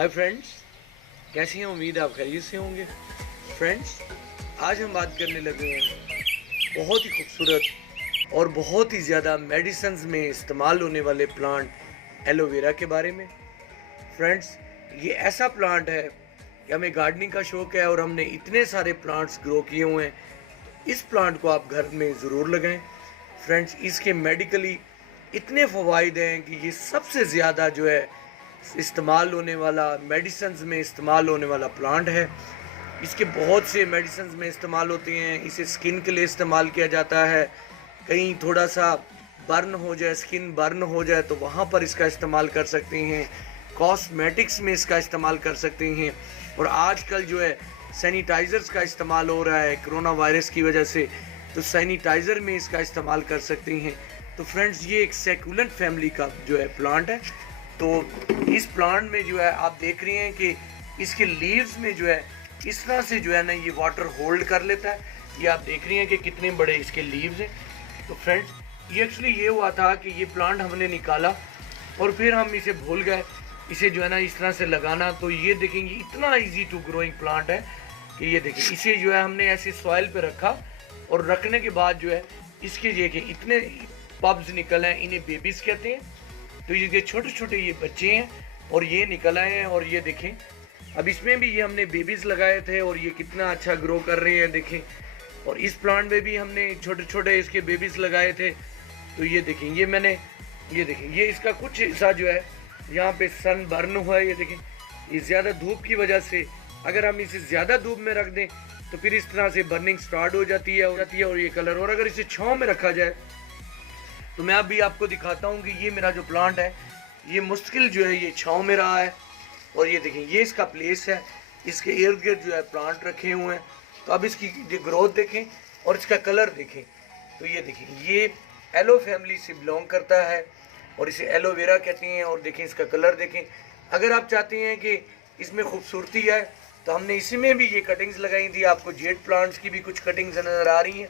Hi friends, कैसी हैं? उम्मीद है आप खैरियत से होंगे। फ्रेंड्स, आज हम बात करने लगे हैं बहुत ही खूबसूरत और बहुत ही ज़्यादा मेडिसिन्स में इस्तेमाल होने वाले प्लांट एलोवेरा के बारे में। फ्रेंड्स, ये ऐसा प्लांट है कि हमें गार्डनिंग का शौक़ है और हमने इतने सारे प्लांट्स ग्रो किए हुए हैं। तो इस प्लांट को आप घर में ज़रूर लगाएं। फ्रेंड्स, इसके मेडिकली इतने फ़वाइद हैं कि ये सबसे ज़्यादा जो है इस्तेमाल होने वाला, मेडिसिन्स में इस्तेमाल होने वाला प्लांट है। इसके बहुत से मेडिसिन्स में इस्तेमाल होते हैं। इसे स्किन के लिए इस्तेमाल किया जाता है। कहीं थोड़ा सा बर्न हो जाए, स्किन बर्न हो जाए तो वहाँ पर इसका इस्तेमाल कर सकते हैं। कॉस्मेटिक्स में इसका इस्तेमाल कर सकते हैं। और आजकल जो है सैनिटाइज़र्स का इस्तेमाल हो रहा है कोरोना वायरस की वजह से, तो सैनिटाइज़र में इसका इस्तेमाल कर सकते हैं। तो फ्रेंड्स, ये एक सैकुलेंट फैमिली का जो है प्लांट है। तो इस प्लांट में जो है आप देख रहे हैं कि इसके लीव्स में जो है इस तरह से जो है ना ये वाटर होल्ड कर लेता है। ये आप देख रहे हैं कि कितने बड़े इसके लीव्स हैं। तो फ्रेंड्स, ये एक्चुअली ये हुआ था कि ये प्लांट हमने निकाला और फिर हम इसे भूल गए इसे जो है ना इस तरह से लगाना। तो ये देखेंगे इतना इजी टू ग्रोइंग प्लांट है कि ये देखिए, इसे जो है हमने ऐसे सॉइल पे रखा और रखने के बाद जो है इसके देखिए इतने पब्स निकल आए, इन्हें बेबीज कहते हैं। तो ये छोटे छोटे ये बच्चे हैं और ये निकल आए हैं। और ये देखें, अब इसमें भी ये हमने बेबीज लगाए थे और ये कितना अच्छा ग्रो कर रहे हैं देखें। और इस प्लांट में भी हमने छोटे छोटे इसके बेबीज लगाए थे। तो ये देखें, ये मैंने ये देखें, ये इसका कुछ हिस्सा जो है यहाँ पे सन बर्न हुआ है। ये देखें, ये ज़्यादा धूप की वजह से अगर हम इसे ज़्यादा धूप में रख दें तो फिर इस तरह से बर्निंग स्टार्ट हो जाती है और ये कलर। और अगर इसे छाँव में रखा जाए तो मैं अभी आपको दिखाता हूँ कि ये मेरा जो प्लांट है ये मुश्किल जो है ये छाँव में रहा है। और ये देखें, ये इसका प्लेस है, इसके इर्द गिर्द जो है प्लांट रखे हुए हैं। तो अब इसकी ग्रोथ देखें और इसका कलर देखें। तो ये देखें, ये एलो फैमिली से बिलोंग करता है और इसे एलोवेरा कहते हैं। और देखें इसका कलर देखें। अगर आप चाहते हैं कि इसमें खूबसूरती है तो हमने इसी में भी ये कटिंग्स लगाई थी। आपको जेड प्लांट्स की भी कुछ कटिंग्स नज़र आ रही हैं।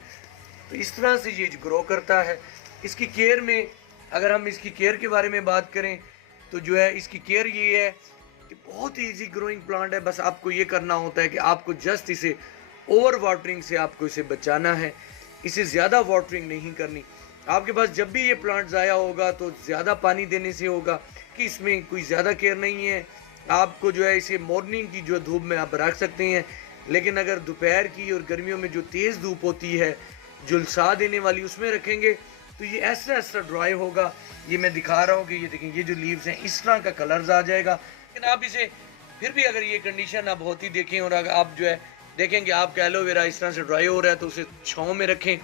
तो इस तरह से ये ग्रो करता है। इसकी केयर में अगर हम इसकी केयर के बारे में बात करें तो जो है इसकी केयर ये है कि बहुत ही इजी ग्रोइंग प्लांट है। बस आपको ये करना होता है कि आपको जस्ट इसे ओवर वाटरिंग से आपको इसे बचाना है। इसे ज़्यादा वाटरिंग नहीं करनी। आपके पास जब भी ये प्लांट ज़ाया होगा तो ज़्यादा पानी देने से होगा कि इसमें कोई ज़्यादा केयर नहीं है। आपको जो है इसे मॉर्निंग की जो धूप में आप रख सकते हैं, लेकिन अगर दोपहर की और गर्मियों में जो तेज़ धूप होती है झुलसा देने वाली उसमें रखेंगे तो ये ऐसा ऐसा ड्राई होगा। ये मैं दिखा रहा हूँ कि ये देखें, ये जो लीव्स हैं इस तरह का कलर्स आ जाएगा। लेकिन आप इसे फिर भी अगर ये कंडीशन आप होती देखें और अगर आप जो है देखेंगे आपका एलोवेरा इस तरह से ड्राई हो रहा है तो उसे छाँव में रखें।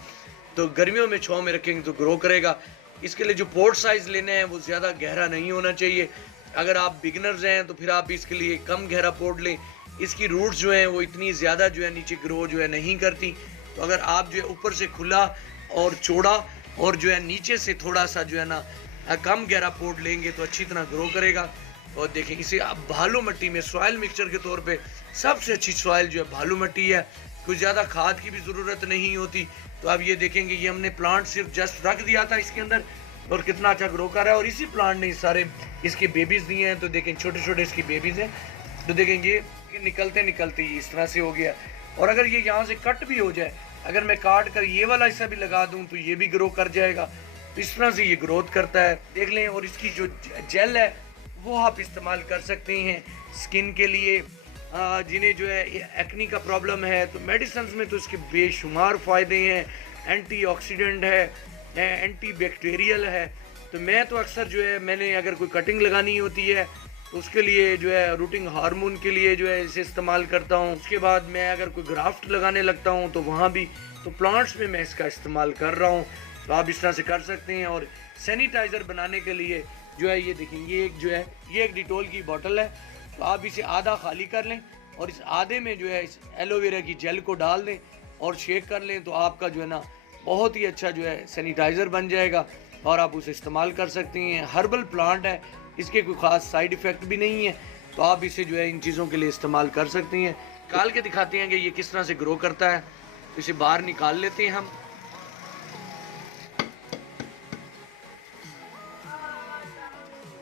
तो गर्मियों में छाँव में रखेंगे तो ग्रो करेगा। इसके लिए जो पॉट साइज़ लेने हैं वो ज़्यादा गहरा नहीं होना चाहिए। अगर आप बिगनर्स हैं तो फिर आप इसके लिए कम गहरा पॉट लें। इसकी रूट्स जो हैं वो इतनी ज़्यादा जो है नीचे ग्रो जो है नहीं करती। तो अगर आप जो है ऊपर से खुला और चौड़ा और जो है नीचे से थोड़ा सा जो है ना कम गहरा पॉट लेंगे तो अच्छी तरह ग्रो करेगा। और देखें, इसे आप भालू मिट्टी में सॉइल मिक्सचर के तौर पे सबसे अच्छी सॉइल जो है भालू मिट्टी है। कुछ ज़्यादा खाद की भी ज़रूरत नहीं होती। तो आप ये देखेंगे, ये हमने प्लांट सिर्फ जस्ट रख दिया था इसके अंदर और कितना अच्छा ग्रो कर रहा है। और इसी प्लांट ने सारे इसके बेबीज़ दिए हैं। तो देखें, छोटे छोटे इसकी बेबीज़ हैं। तो देखेंगे ये निकलते निकलते ये इस तरह से हो गया। और अगर ये यहाँ से कट भी हो जाए, अगर मैं काट कर ये वाला हिस्सा भी लगा दूं तो ये भी ग्रो कर जाएगा। तो इस तरह से ये ग्रोथ करता है, देख लें। और इसकी जो जेल है वो आप इस्तेमाल कर सकते हैं स्किन के लिए। जिन्हें जो है एक्नी का प्रॉब्लम है तो मेडिसिन्स में तो इसके बेशुमार फ़ायदे हैं। एंटीऑक्सीडेंट है, एंटी बैक्टीरियल है। तो मैं तो अक्सर जो है मैंने अगर कोई कटिंग लगानी होती है तो उसके लिए जो है रूटिंग हार्मोन के लिए जो है इसे इस्तेमाल करता हूँ। उसके बाद मैं अगर कोई ग्राफ्ट लगाने लगता हूँ तो वहाँ भी तो प्लांट्स में मैं इसका इस्तेमाल कर रहा हूँ। तो आप इस तरह से कर सकते हैं। और सैनिटाइज़र बनाने के लिए जो है ये देखें, ये एक जो है ये एक डिटोल की बोतल है। तो आप इसे आधा खाली कर लें और इस आधे में जो है इस एलोवेरा की जेल को डाल दें और शेक कर लें। तो आपका जो है ना बहुत ही अच्छा जो है सैनिटाइज़र बन जाएगा और आप उसे इस्तेमाल कर सकते हैं। हर्बल प्लांट है, इसके कोई ख़ास साइड इफ़ेक्ट भी नहीं है। तो आप इसे जो है इन चीज़ों के लिए इस्तेमाल कर सकते हैं। निकाल के दिखाते हैं कि ये किस तरह से ग्रो करता है। तो इसे बाहर निकाल लेते हैं हम।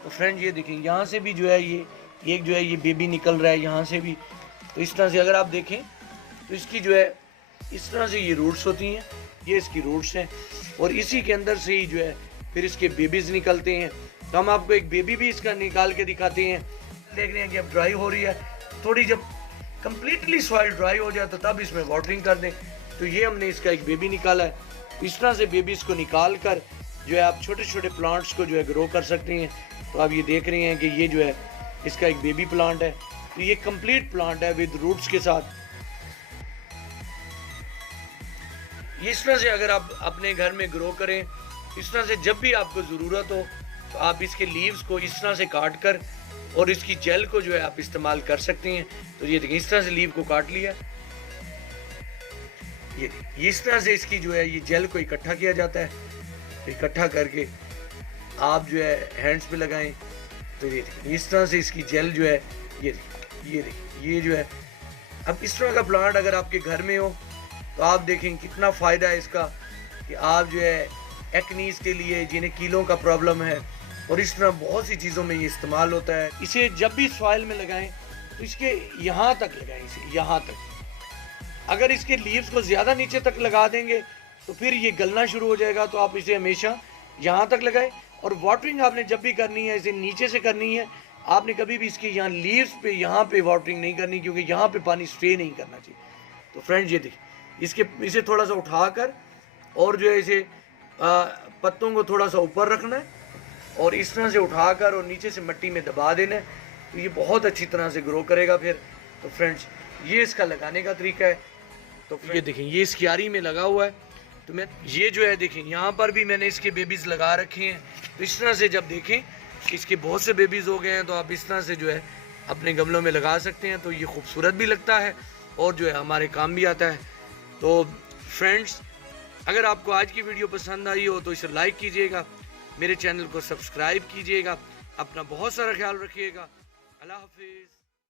तो फ्रेंड, ये देखिए, यहाँ से भी जो है ये एक जो है ये बेबी निकल रहा है यहाँ से भी। तो इस तरह से अगर आप देखें तो इसकी जो है इस तरह से ये रूट्स होती हैं, ये इसकी रूट्स हैं, और इसी के अंदर से ही जो है फिर इसके बेबीज निकलते हैं। तो हम आपको एक बेबी भी इसका निकाल के दिखाते हैं। देख रहे हैं कि अब ड्राई हो रही है, थोड़ी जब कम्प्लीटली सॉइल ड्राई हो जाए तो तब इसमें वाटरिंग कर दें। तो ये हमने इसका एक बेबी निकाला है। इस तरह से बेबीज को निकाल कर जो है आप छोटे छोटे प्लांट्स को जो है ग्रो कर सकते हैं। तो आप ये देख रहे हैं कि ये जो है इसका एक बेबी प्लांट है। तो ये कंप्लीट प्लांट है विद रूट्स के साथ। इस तरह से अगर आप अपने घर में ग्रो करें, इस तरह से जब भी आपको ज़रूरत हो तो आप इसके लीव्स को इस तरह से काट कर और इसकी जेल को जो है आप इस्तेमाल कर सकते हैं। तो ये देखिए इस तरह से लीव को काट लिया, ये इस तरह से इसकी जो है ये जेल को इकट्ठा किया जाता है। इकट्ठा करके आप जो है हैंड्स पे लगाएं तो ये देखिए इस तरह से इसकी जेल जो है ये देखिए ये जो है। अब इस तरह का प्लांट अगर आपके घर में हो तो आप देखें कितना फ़ायदा है इसका, कि आप जो है एक्नीज के लिए, जिन्हें कीलों का प्रॉब्लम है और इस तरह बहुत सी चीज़ों में ये इस्तेमाल होता है। इसे जब भी सॉइल में लगाएं तो इसके यहाँ तक लगाएं, इसे यहाँ तक। अगर इसके लीव्स को ज़्यादा नीचे तक लगा देंगे तो फिर ये गलना शुरू हो जाएगा। तो आप इसे हमेशा यहाँ तक लगाएं। और वाटरिंग आपने जब भी करनी है इसे नीचे से करनी है। आपने कभी भी इसके यहाँ लीव्स पे यहाँ पे वाटरिंग नहीं करनी, क्योंकि यहाँ पे पानी स्टे नहीं करना चाहिए। तो फ्रेंड्स ये देखिए इसे थोड़ा सा उठाकर और जो है इसे पत्तों को थोड़ा सा ऊपर रखना है और इस तरह से उठाकर और नीचे से मिट्टी में दबा देना है। तो ये बहुत अच्छी तरह से ग्रो करेगा फिर। तो फ्रेंड्स ये इसका लगाने का तरीका है। तो ये देखें ये इस क्यारी में लगा हुआ है। तो मैं ये जो है देखें यहाँ पर भी मैंने इसके बेबीज़ लगा रखे हैं। तो इस तरह से जब देखें कि इसके बहुत से बेबीज़ हो गए हैं तो आप इस तरह से जो है अपने गमलों में लगा सकते हैं। तो ये खूबसूरत भी लगता है और जो है हमारे काम भी आता है। तो फ्रेंड्स अगर आपको आज की वीडियो पसंद आई हो तो इसे लाइक कीजिएगा, मेरे चैनल को सब्सक्राइब कीजिएगा, अपना बहुत सारा ख्याल रखिएगा। अल्लाह हाफिज़।